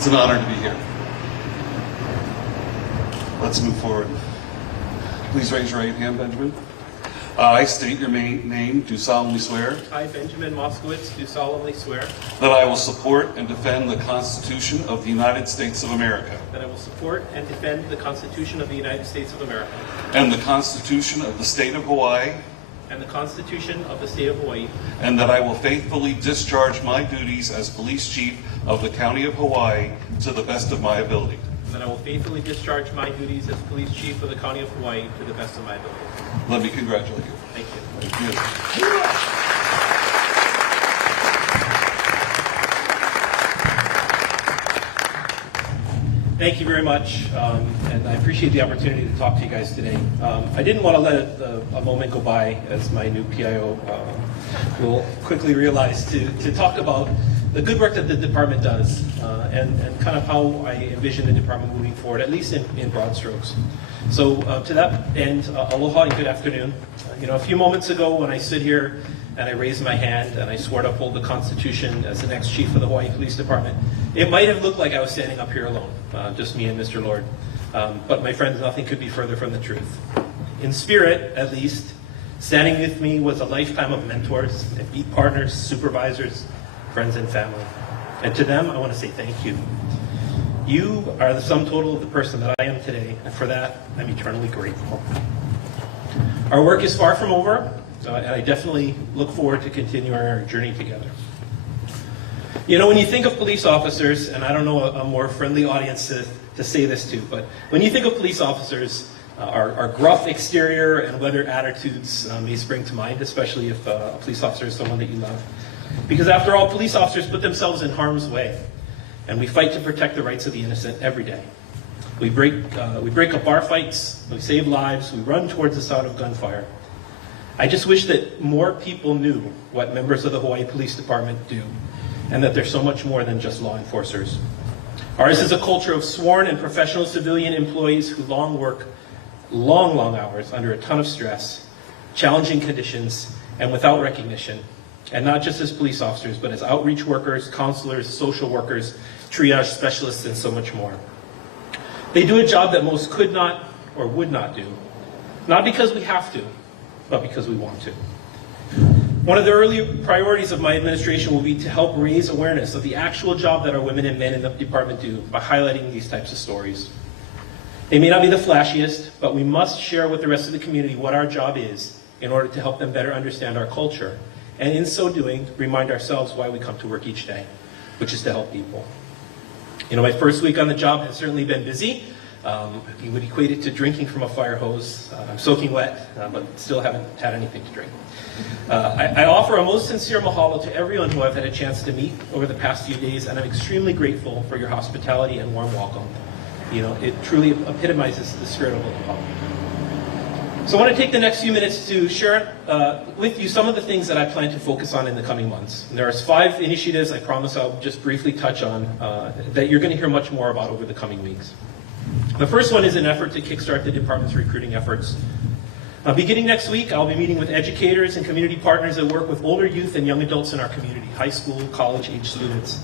It's an honor to be here. Let's move forward. Please raise your right hand, Benjamin. I state your name, do solemnly swear I, Benjamin Moszkowitz, do solemnly swear that I will support and defend the Constitution of the United States of America that I will support and defend the Constitution of the United States of America and the Constitution of the State of Hawaii, and the Constitution of the State of Hawaii, and that I will faithfully discharge my duties as Police Chief of the County of Hawaii to the best of my ability. and that I will faithfully discharge my duties as Police Chief of the County of Hawaii to the best of my ability. Let me congratulate you. Thank you. Thank you. Thank you very much, and I appreciate the opportunity to talk to you guys today. I didn't want to let a moment go by, as my new PIO will quickly realize, to talk about the good work that the department does and kind of how I envision the department moving forward, at least in broad strokes. So to that end, aloha and good afternoon. A few moments ago when I stood here and I raised my hand and I swore to uphold the Constitution as the next chief of the Hawaii Police Department, it might have looked like I was standing up here alone, just me and Mr. Lord. But my friends, nothing could be further from the truth. In spirit, at least, standing with me was a lifetime of mentors and beat partners, supervisors, friends, and family. And to them, I want to say thank you. You are the sum total of the person that I am today, and for that, I'm eternally grateful. Our work is far from over, and I definitely look forward to continuing our journey together. When you think of police officers, and I don't know a more friendly audience to say this to, but when you think of police officers, our gruff exterior and weathered attitudes may spring to mind, especially if a police officer is someone that you love. Because after all, police officers put themselves in harm's way, and we fight to protect the rights of the innocent every day. We break up bar fights, we save lives, we run towards the sound of gunfire. I just wish that more people knew what members of the Hawaii Police Department do, and that they're so much more than just law enforcers. Ours is a culture of sworn and professional civilian employees who work long hours under a ton of stress, challenging conditions, and without recognition. And not just as police officers, but as outreach workers, counselors, social workers, triage specialists, and so much more. They do a job that most could not or would not do, not because we have to, but because we want to. One of the early priorities of my administration will be to help raise awareness of the actual job that our women and men in the department do by highlighting these types of stories. They may not be the flashiest, but we must share with the rest of the community what our job is in order to help them better understand our culture, and in so doing, remind ourselves why we come to work each day, which is to help people. My first week on the job has certainly been busy. You would equate it to drinking from a fire hose. I'm soaking wet, but still haven't had anything to drink. I offer a most sincere mahalo to everyone who I've had a chance to meet over the past few days, and I'm extremely grateful for your hospitality and warm welcome. It truly epitomizes the spirit of aloha. So I want to take the next few minutes to share with you some of the things that I plan to focus on in the coming months. And there are 5 initiatives I promise I'll just briefly touch on that you're going to hear much more about over the coming weeks. The first one is an effort to kickstart the department's recruiting efforts. Beginning next week, I'll be meeting with educators and community partners that work with older youth and young adults in our community, high school, college-age students.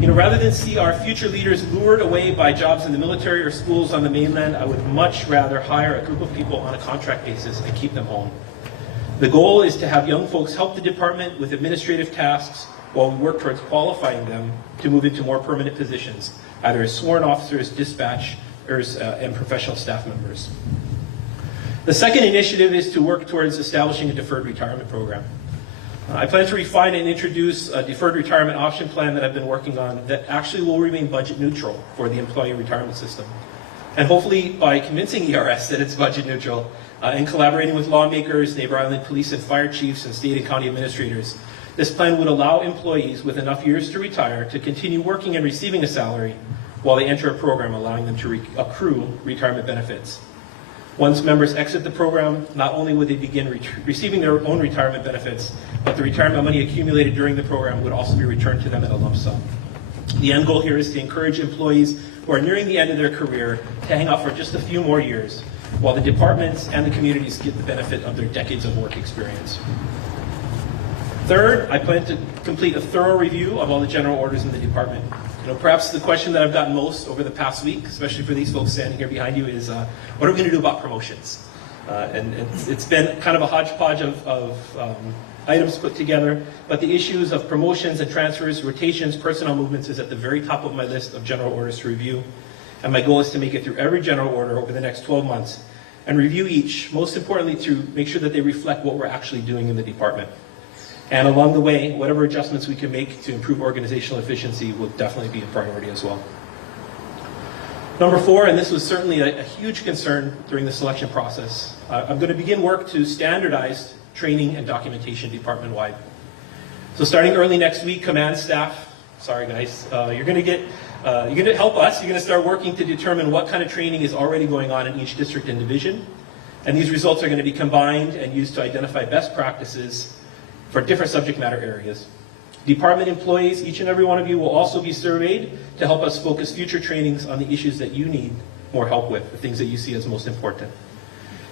Rather than see our future leaders lured away by jobs in the military or schools on the mainland, I would much rather hire a group of people on a contract basis and keep them home. The goal is to have young folks help the department with administrative tasks while we work towards qualifying them to move into more permanent positions, either as sworn officers, dispatchers, and professional staff members. The second initiative is to work towards establishing a deferred retirement program. I plan to refine and introduce a deferred retirement option plan that I've been working on that actually will remain budget neutral for the employee retirement system. And hopefully by convincing ERS that it's budget neutral and collaborating with lawmakers, Neighbor Island police and fire chiefs, and state and county administrators, this plan would allow employees with enough years to retire to continue working and receiving a salary while they enter a program allowing them to accrue retirement benefits. Once members exit the program, not only would they begin receiving their own retirement benefits, but the retirement money accumulated during the program would also be returned to them in a lump sum. The end goal here is to encourage employees who are nearing the end of their career to hang out for just a few more years, while the departments and the communities get the benefit of their decades of work experience. Third, I plan to complete a thorough review of all the general orders in the department. Perhaps the question that I've gotten most over the past week, especially for these folks standing here behind you, is what are we going to do about promotions? And it's been kind of a hodgepodge of items put together, but the issues of promotions and transfers, rotations, personnel movements is at the very top of my list of general orders to review. And my goal is to make it through every general order over the next 12 months and review each, most importantly to make sure that they reflect what we're actually doing in the department. And along the way, whatever adjustments we can make to improve organizational efficiency will definitely be a priority as well. Number 4, and this was certainly a huge concern during the selection process, I'm going to begin work to standardize training and documentation department-wide. So starting early next week, command staff, sorry guys, you're going to help us. You're going to start working to determine what kind of training is already going on in each district and division. And these results are going to be combined and used to identify best practices for different subject matter areas. Department employees, each and every one of you, will also be surveyed to help us focus future trainings on the issues that you need more help with, the things that you see as most important.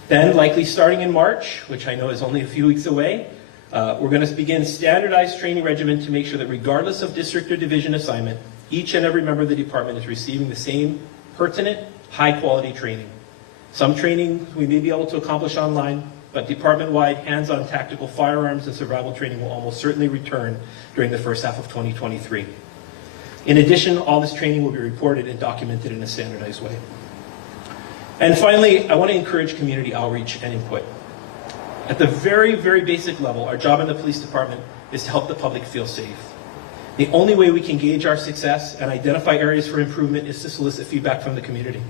Then, likely starting in March, which I know is only a few weeks away, we're going to begin standardized training regimen to make sure that regardless of district or division assignment, each and every member of the department is receiving the same pertinent, high-quality training. Some training we may be able to accomplish online, but department-wide hands-on tactical firearms and survival training will almost certainly return during the first half of 2023. In addition, all this training will be reported and documented in a standardized way. And finally, I want to encourage community outreach and input. At the very, very basic level, our job in the police department is to help the public feel safe. The only way we can gauge our success and identify areas for improvement is to solicit feedback from the community.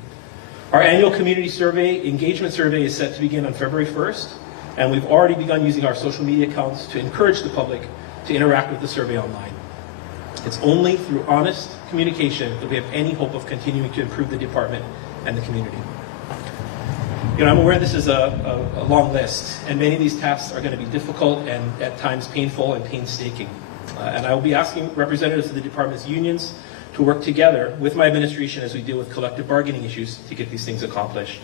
Our annual community survey, engagement survey, is set to begin on February 1st, and we've already begun using our social media accounts to encourage the public to interact with the survey online. It's only through honest communication that we have any hope of continuing to improve the department and the community. I'm aware this is a long list, and many of these tasks are going to be difficult and at times painful and painstaking. And I will be asking representatives of the department's unions to work together with my administration as we deal with collective bargaining issues to get these things accomplished.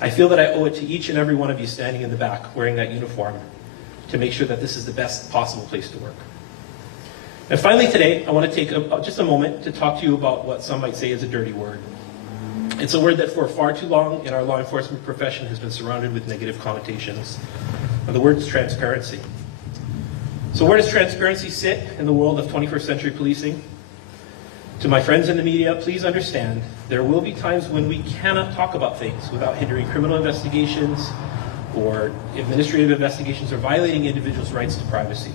I feel that I owe it to each and every one of you standing in the back wearing that uniform to make sure that this is the best possible place to work. And finally today, I want to take just a moment to talk to you about what some might say is a dirty word. It's a word that for far too long in our law enforcement profession has been surrounded with negative connotations. And the word is transparency. So where does transparency sit in the world of 21st century policing? To my friends in the media, please understand there will be times when we cannot talk about things without hindering criminal investigations or administrative investigations or violating individuals' rights to privacy.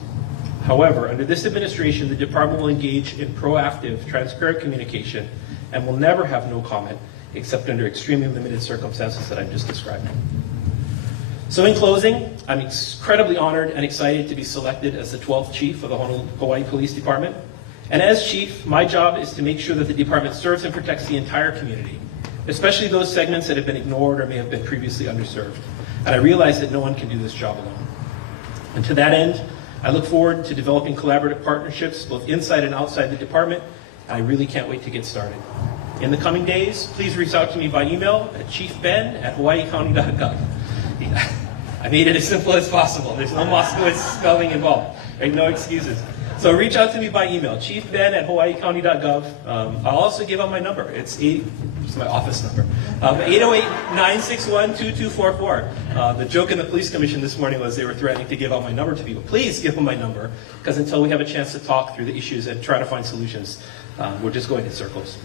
However, under this administration, the department will engage in proactive, transparent communication and will never have no comment except under extremely limited circumstances that I've just described. So in closing, I'm incredibly honored and excited to be selected as the 12th chief of the Hawaii Police Department. And as chief, my job is to make sure that the department serves and protects the entire community, especially those segments that have been ignored or may have been previously underserved. And I realize that no one can do this job alone. And to that end, I look forward to developing collaborative partnerships both inside and outside the department, and I really can't wait to get started. In the coming days, please reach out to me by email at chiefben@hawaiicounty.gov. I made it as simple as possible. There's no Moszkowitz spelling involved, right? No excuses. So reach out to me by email, chiefben@hawaiicounty.gov. I'll also give out my number. It's my office number, 808-961-2244. The joke in the police commission this morning was they were threatening to give out my number to people. Please give them my number, because until we have a chance to talk through the issues and try to find solutions, we're just going in circles.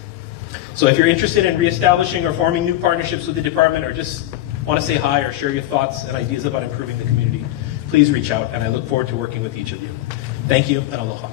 So if you're interested in reestablishing or forming new partnerships with the department, or just want to say hi or share your thoughts and ideas about improving the community, please reach out, and I look forward to working with each of you. Thank you, and aloha.